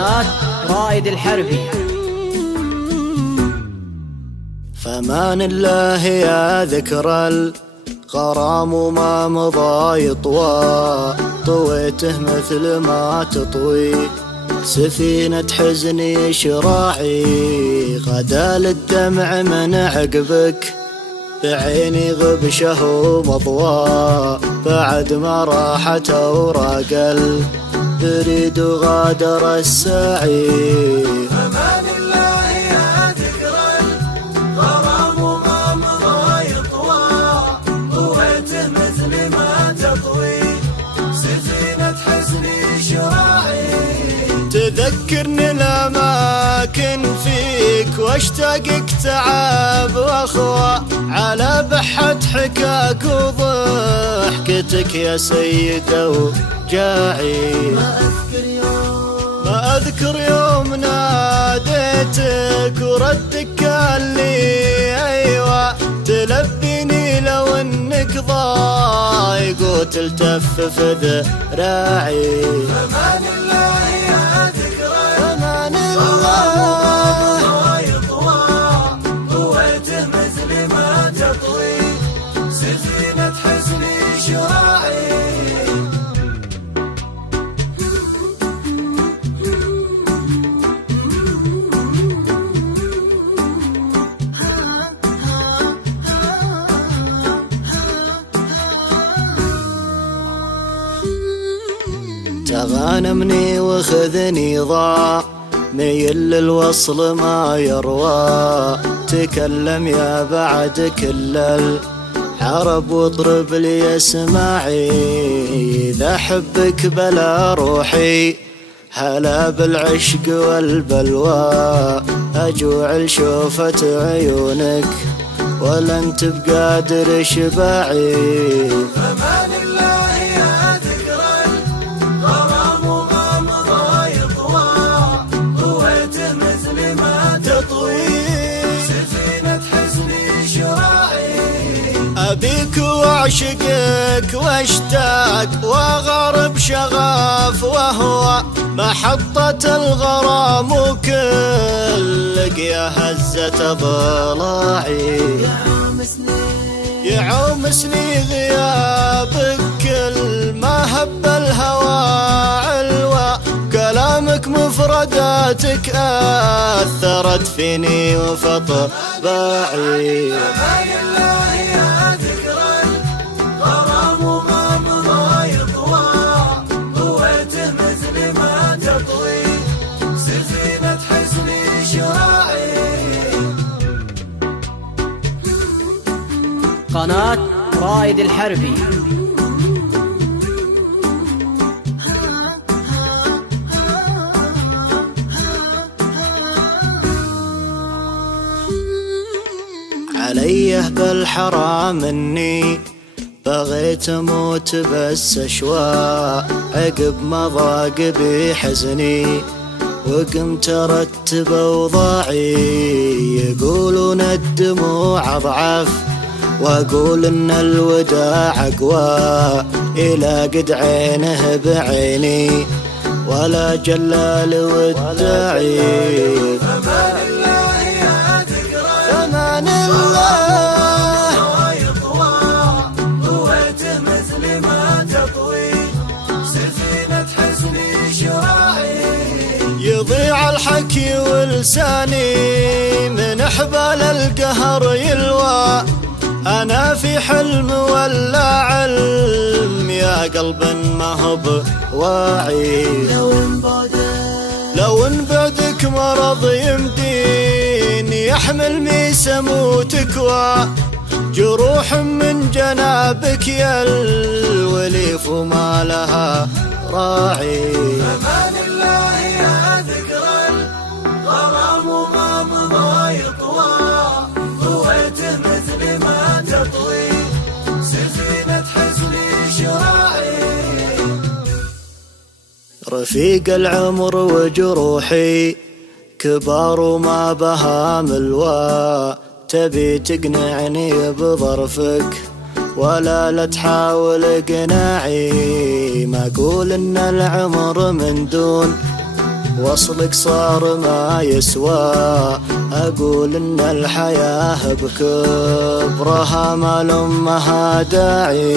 قناة رائد الحربي. فمان الله يا ذكرى الغرام وما مضى يطوى، طويته مثل ما تطوي سفينة حزني شراعي، غدا للدمع من عقبك بعيني غبشه ومضوى، بعد ما راحت أوراق البريد وغادر الساعي. فمان الله يا ذكرى الغرام وما مضى يطوى، طويته مثل ما تطوي سفينة حزني شراعي. تذكرني الأماكن فيك واشتاقك تعب واخوى، على بحة حكاك وضحكتك يا سيدة وجاعي. ما أذكر يوم ناديتك وردك قال لي أيوة، تلبيني لو انك ضايق وتلتف في ذراعي. فمان الله يا ذكرى فمان الله يطوى، طويته مثل ما تطوي سفينة حزني شراعي. تغانمني وخذني ضاع ميل للوصل ما يروى، تكلم يا بعد كل العرب واضرب لي اسماعي. إذا حبك بلا روحي هلا بالعشق والبلوى، أجوع لشوفة عيونك ولن تبقى قادر شباعي. فمان الله يا ذكرى الغرام وما مضى يطوى، طويته مثل ما تطوي سفينة حزني شراعي. أبيك وأعشقك واشتاق وأغرب شغاف، وهو محطة الغرام وكل يا هزة ضلاعي. يعومسني غيابك كل ما هب الهوى علوى، كلامك مفرداتك أثرت فيني وفطباعي. فمان الله يا ذكرى الغرام وما مضى يطوى، طويته مثل ما تطوي سفينة حزني شراعي. قناة رائد الحربي. عليه بالحرام اني بغيت اموت بس اشواء، عقب ما ضاق بي حزني وقمت ارتب اوضاعي. يقولون الدموع اضعف واقول ان الوداع اقوى، الى قد عينه بعيني ولا جلال وداعي. فمان الله يا ذكرى فمان الله يطوى، طويته مثل ما تطوي سفينة حزني شراعي. يضيع الحكي ولساني من حبال القهر يلوى، أنا في حلم ولا علم يا قلب ما هو بواعي. لو ان بعدك مرض يمديني يحمل ميسم وتكوى، جروح من جنابك يا الوليف وما لها راعي. فمان الله يا ذكرى الغرام وما مضى يطوى، طويته مثل ما تطوي سفينة حزني شراعي. رفيق العمر وجروحي كبار وما بها ملوى، تبي تقنعني بظرفك ولا لا تحاول قناعي. ما اقول ان العمر من دون وصلك صار ما يسوى. أقول إن الحياة بكبرها ما لأمها داعي.